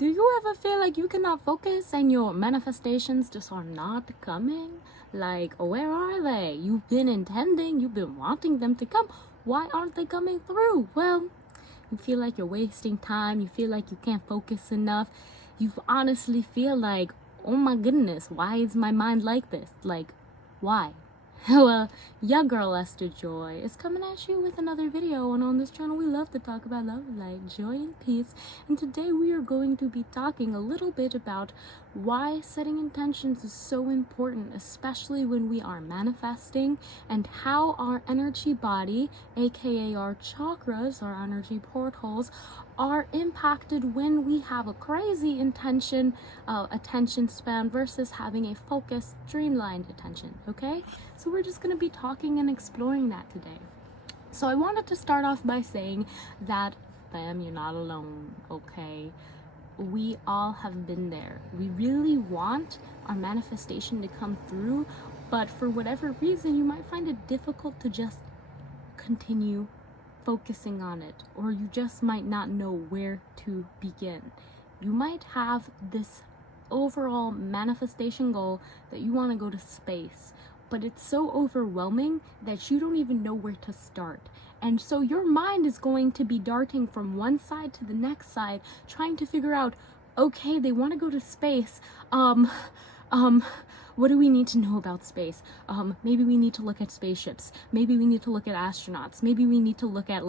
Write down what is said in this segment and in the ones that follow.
Do you ever feel like you cannot focus and your manifestations just are not coming? Like, where are they? You've been intending, you've been wanting them to come. Why aren't they coming through? Well, you feel like you're wasting time. You feel like you can't focus enough. You honestly feel like, oh my goodness, why is my mind like this? Like, why? Well, your girl Esther Joy is coming at you with another video, and on this channel we love to talk about love, light, joy, and peace. And today we are going to be talking a little bit about why setting intentions is so important, especially when we are manifesting, and how our energy body, aka our chakras, our energy portals, are impacted when we have a crazy attention span versus having a focused, streamlined attention. Okay, so we're just going to be talking and exploring that today. So I wanted to start off by saying that, fam, you're not alone. Okay, we all have been there. We really want our manifestation to come through, but for whatever reason you might find it difficult to just continue focusing on it, or you just might not know where to begin. You might have this overall manifestation goal that you want to go to space, but it's so overwhelming that you don't even know where to start. And so your mind is going to be darting from one side to the next side, trying to figure out, okay, they want to go to space. What do we need to know about space? Maybe we need to look at spaceships. Maybe we need to look at astronauts. Maybe we need to look at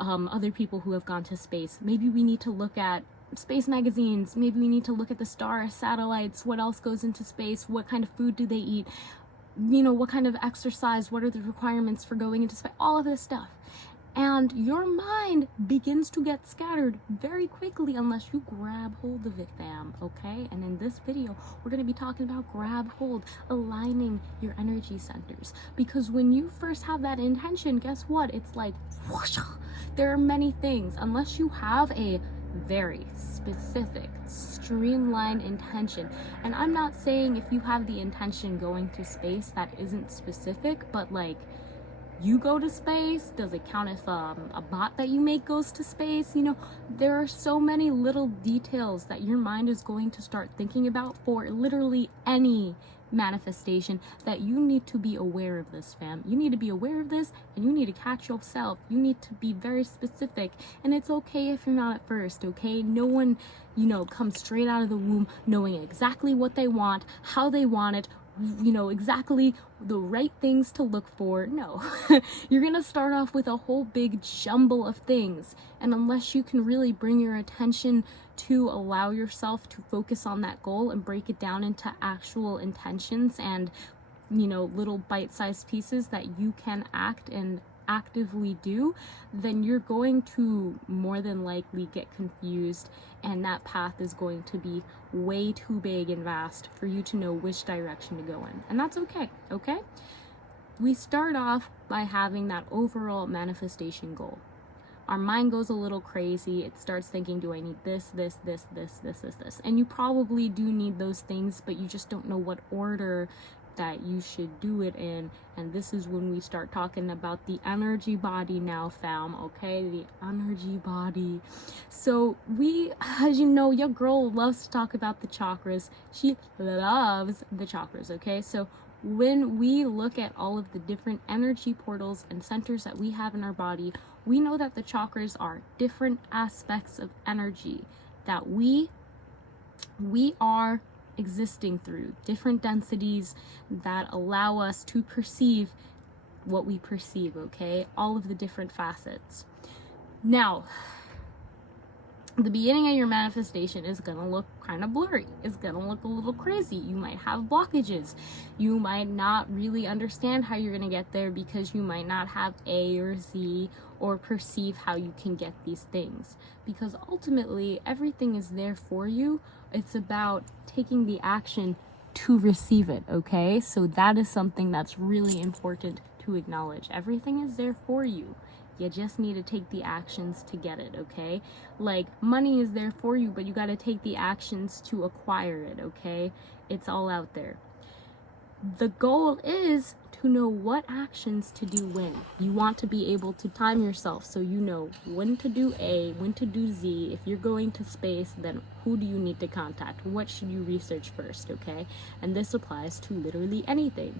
other people who have gone to space. Maybe we need to look at space magazines. Maybe we need to look at the stars, satellites, what else goes into space, what kind of food do they eat, what kind of exercise, what are the requirements for going into space, all of this stuff. And your mind begins to get scattered very quickly unless you grab hold of it, fam, okay? And in this video, we're going to be talking about grab hold, aligning your energy centers. Because when you first have that intention, guess what? It's like, whoosh, there are many things. Unless you have a very specific, streamlined intention. And I'm not saying if you have the intention going to space that isn't specific, but you go to space, does it count if a bot that you make goes to space? There are so many little details that your mind is going to start thinking about for literally any manifestation that you need to be aware of this, fam. You need to be aware of this, and you need to catch yourself. You need to be very specific, and it's okay if you're not at first, okay? No one, comes straight out of the womb knowing exactly what they want, how they want it, exactly the right things to look for. No. You're gonna start off with a whole big jumble of things, and unless you can really bring your attention to allow yourself to focus on that goal and break it down into actual intentions and little bite-sized pieces that you can act and actively do, then you're going to more than likely get confused, and that path is going to be way too big and vast for you to know which direction to go in. And that's okay. We start off by having that overall manifestation goal. Our mind goes a little crazy. It starts thinking, do I need this, this? And you probably do need those things, but you just don't know what order that you should do it in. And this is when we start talking about the energy body now, fam, okay? The energy body. So as you know, your girl loves to talk about the chakras. She loves the chakras, okay? So when we look at all of the different energy portals and centers that we have in our body, we know that the chakras are different aspects of energy that we are existing through, different densities that allow us to perceive what we perceive, okay? All of the different facets. Now, the beginning of your manifestation is gonna look kind of blurry. It's gonna look a little crazy. You might have blockages. You might not really understand how you're gonna get there because you might not have A or Z or perceive how you can get these things. Because ultimately, everything is there for you. It's about taking the action to receive it, okay? So that is something that's really important to acknowledge. Everything is there for you. You just need to take the actions to get it, okay? Money is there for you, but you got to take the actions to acquire it, okay? It's all out there. The goal is to know what actions to do when. You want to be able to time yourself so you know when to do A, when to do Z. If you're going to space, then who do you need to contact? What should you research first, okay? And this applies to literally anything.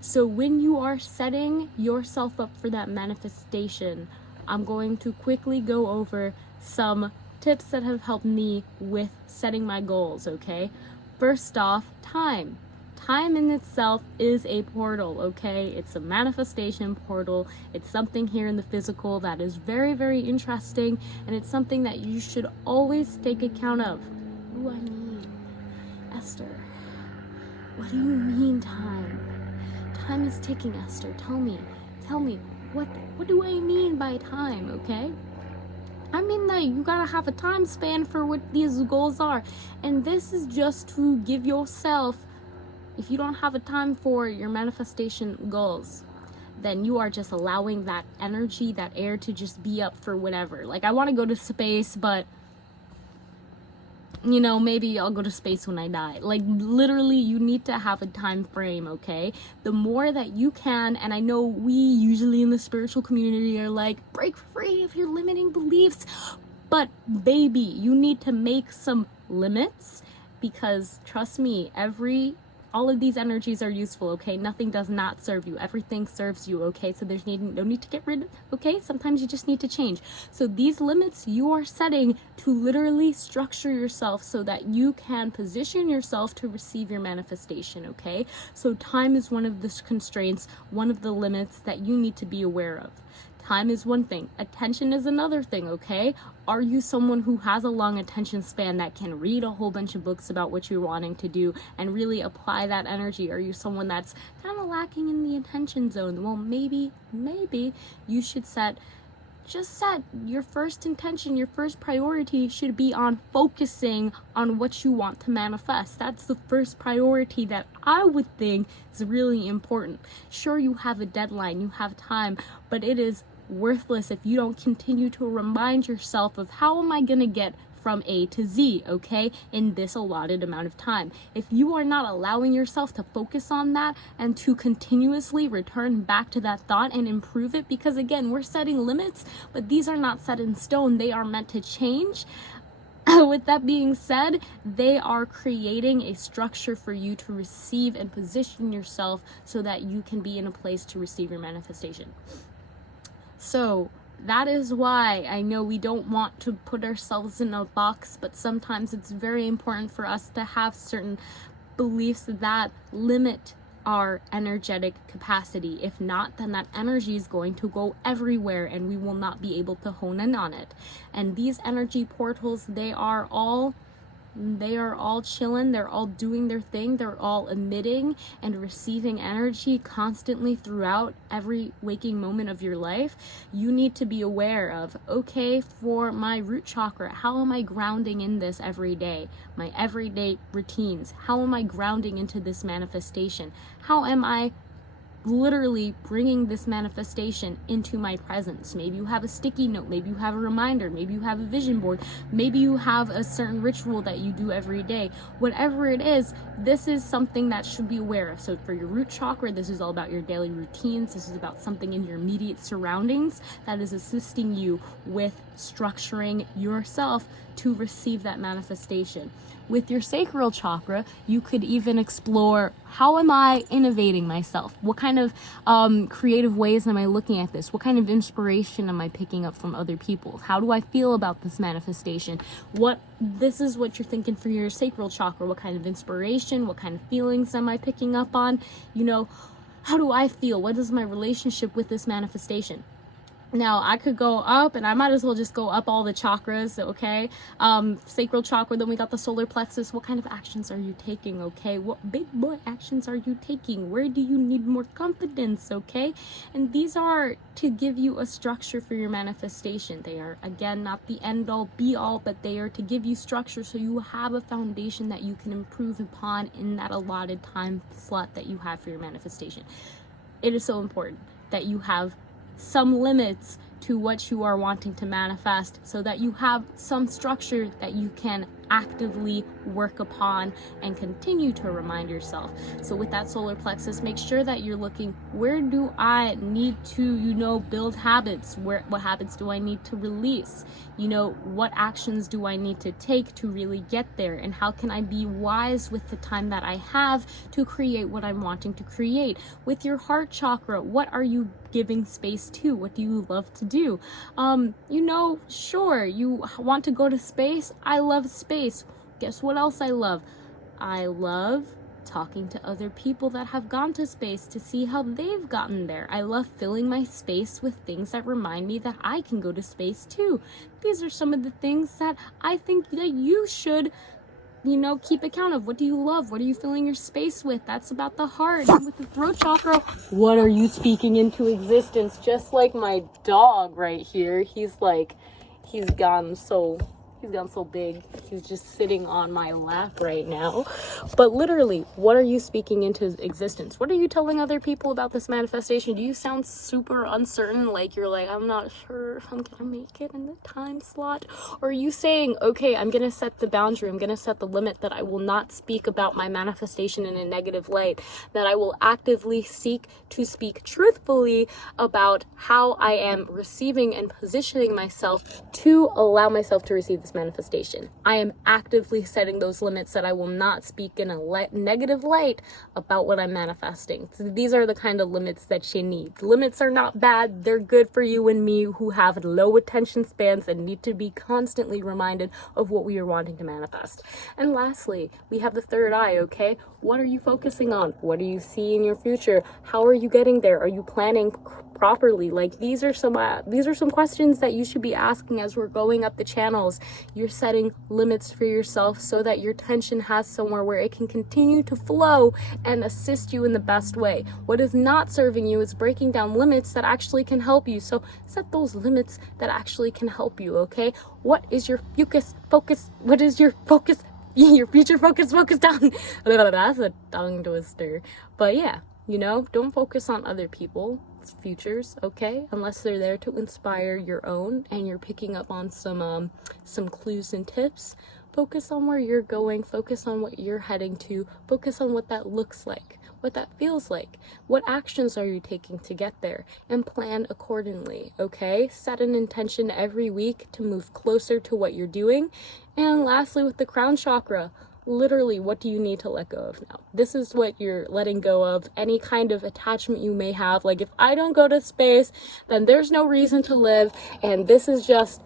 So when you are setting yourself up for that manifestation, I'm going to quickly go over some tips that have helped me with setting my goals, okay? First off, time. Time in itself is a portal, okay? It's a manifestation portal. It's something here in the physical that is very, very interesting, and it's something that you should always take account of. What do I mean? Esther, what do you mean time? Time is ticking, Esther. Tell me, what do I mean by time, okay? I mean that you gotta have a time span for what these goals are. And this is just to give yourself, if you don't have a time for your manifestation goals, then you are just allowing that energy, that air to just be up for whatever. Like, I want to go to space, but you know, maybe I'll go to space when I die. Like, literally, you need to have a time frame, okay? The more that you can, and I know we usually in the spiritual community are like, break free of your limiting beliefs, but baby, you need to make some limits, because trust me, all of these energies are useful, okay? Nothing does not serve you. Everything serves you, okay? So there's no need to get rid of, okay? Sometimes you just need to change. So these limits you are setting to literally structure yourself so that you can position yourself to receive your manifestation, okay? So time is one of the constraints, one of the limits that you need to be aware of. Time is one thing. Attention is another thing, okay? Are you someone who has a long attention span that can read a whole bunch of books about what you're wanting to do and really apply that energy? Are you someone that's kind of lacking in the attention zone? Well, maybe you should set your first intention, your first priority should be on focusing on what you want to manifest. That's the first priority that I would think is really important. Sure, you have a deadline, you have time, but it is worthless if you don't continue to remind yourself of how am I going to get from A to Z, okay, in this allotted amount of time. If you are not allowing yourself to focus on that and to continuously return back to that thought and improve it, because again, we're setting limits, but these are not set in stone. They are meant to change. With that being said, they are creating a structure for you to receive and position yourself so that you can be in a place to receive your manifestation. So that is why I know we don't want to put ourselves in a box, but sometimes it's very important for us to have certain beliefs that limit our energetic capacity. If not, then that energy is going to go everywhere and we will not be able to hone in on it. And these energy portals, they are all chilling, they're all doing their thing, they're all emitting and receiving energy constantly throughout every waking moment of your life. You need to be aware of, okay, for my root chakra, how am I grounding in this every day? My everyday routines, how am I grounding into this manifestation? How am I literally bringing this manifestation into my presence? Maybe you have a sticky note, maybe you have a reminder, maybe you have a vision board, maybe you have a certain ritual that you do every day. Whatever it is, this is something that should be aware of. So for your root chakra, this is all about your daily routines. This is about something in your immediate surroundings that is assisting you with structuring yourself to receive that manifestation. With your sacral chakra, you could even explore, how am I innovating myself? What kind of creative ways am I looking at this? What kind of inspiration am I picking up from other people? How do I feel about this manifestation? This is what you're thinking for your sacral chakra. What kind of inspiration? What kind of feelings am I picking up on? You know, how do I feel? What is my relationship with this manifestation? Now, I could go up, and I might as well just go up all the chakras, okay? Sacral chakra, then we got the solar plexus. What kind of actions are you taking, okay? What big boy actions are you taking? Where do you need more confidence, okay? And these are to give you a structure for your manifestation. They are, again, not the end-all, be-all, but they are to give you structure so you have a foundation that you can improve upon in that allotted time slot that you have for your manifestation. It is so important that you have some limits to what you are wanting to manifest so that you have some structure that you can actively work upon and continue to remind yourself. So with that solar plexus, make sure that you're looking, where do I need to, build habits? What habits do I need to release? What actions do I need to take to really get there? And how can I be wise with the time that I have to create what I'm wanting to create? With your heart chakra, what are you giving space to? What do you love to do? Sure, you want to go to space. I love space. Guess what else I love? I love talking to other people that have gone to space to see how they've gotten there. I love filling my space with things that remind me that I can go to space too. These are some of the things that I think that you should keep account of. What do you love? What are you filling your space with? That's about the heart. And with the throat chakra, what are you speaking into existence? Just like my dog right here, he's gone so big. He's just sitting on my lap right now. But literally, what are you speaking into existence? What are you telling other people about this manifestation? Do you sound super uncertain? Like you're like, I'm not sure if I'm gonna make it in the time slot? Or are you saying, okay, I'm gonna set the boundary, I'm gonna set the limit that I will not speak about my manifestation in a negative light, that I will actively seek to speak truthfully about how I am receiving and positioning myself to allow myself to receive this manifestation. I am actively setting those limits that I will not speak in a negative light about what I'm manifesting. So these are the kind of limits that you need. Limits are not bad. They're good for you and me who have low attention spans and need to be constantly reminded of what we are wanting to manifest. And lastly, we have the third eye, okay? What are you focusing on? What do you see in your future? How are you getting there? Are you planning properly? Like these are some questions that you should be asking as we're going up the channels. You're setting limits for yourself so that your tension has somewhere where it can continue to flow and assist you in the best way. What is not serving you is breaking down limits that actually can help you. So set those limits that actually can help you, okay? What is your focus? What is your focus? Your future focus down. That's a tongue twister. But yeah, don't focus on other people's futures, okay? Unless they're there to inspire your own and you're picking up on some clues and tips. Focus on where you're going, focus on what you're heading to, focus on what that looks like, what that feels like, what actions are you taking to get there, and plan accordingly, okay? Set an intention every week to move closer to what you're doing. And lastly, with the crown chakra, literally, what do you need to let go of now? This is what you're letting go of. Any kind of attachment you may have, like if I don't go to space, then there's no reason to live, and this is just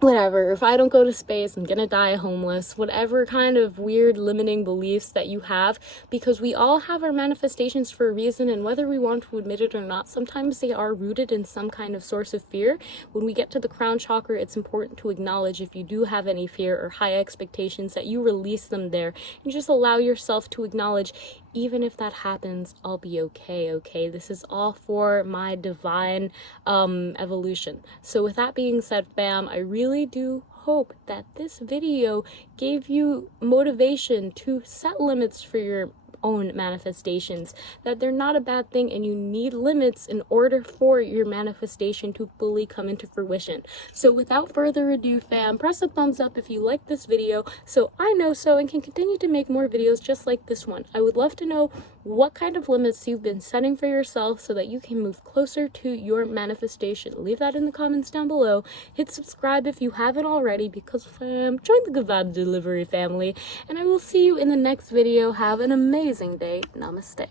whatever. If I don't go to space, I'm gonna die homeless. Whatever kind of weird limiting beliefs that you have, because we all have our manifestations for a reason, and whether we want to admit it or not, sometimes they are rooted in some kind of source of fear. When we get to the crown chakra, it's important to acknowledge if you do have any fear or high expectations, that you release them there and just allow yourself to acknowledge, even if that happens, I'll be okay. This is all for my divine evolution. So with that being said, fam, I really do hope that this video gave you motivation to set limits for your own manifestations, that they're not a bad thing, and you need limits in order for your manifestation to fully come into fruition. So without further ado, fam, press a thumbs up if you like this video so I know so and can continue to make more videos just like this one. I would love to know what kind of limits you've been setting for yourself so that you can move closer to your manifestation. Leave that in the comments down below. Hit subscribe if you haven't already, because fam, join the Good Vibe Delivery family, and I will see you in the next video. Have an amazing day. Namaste.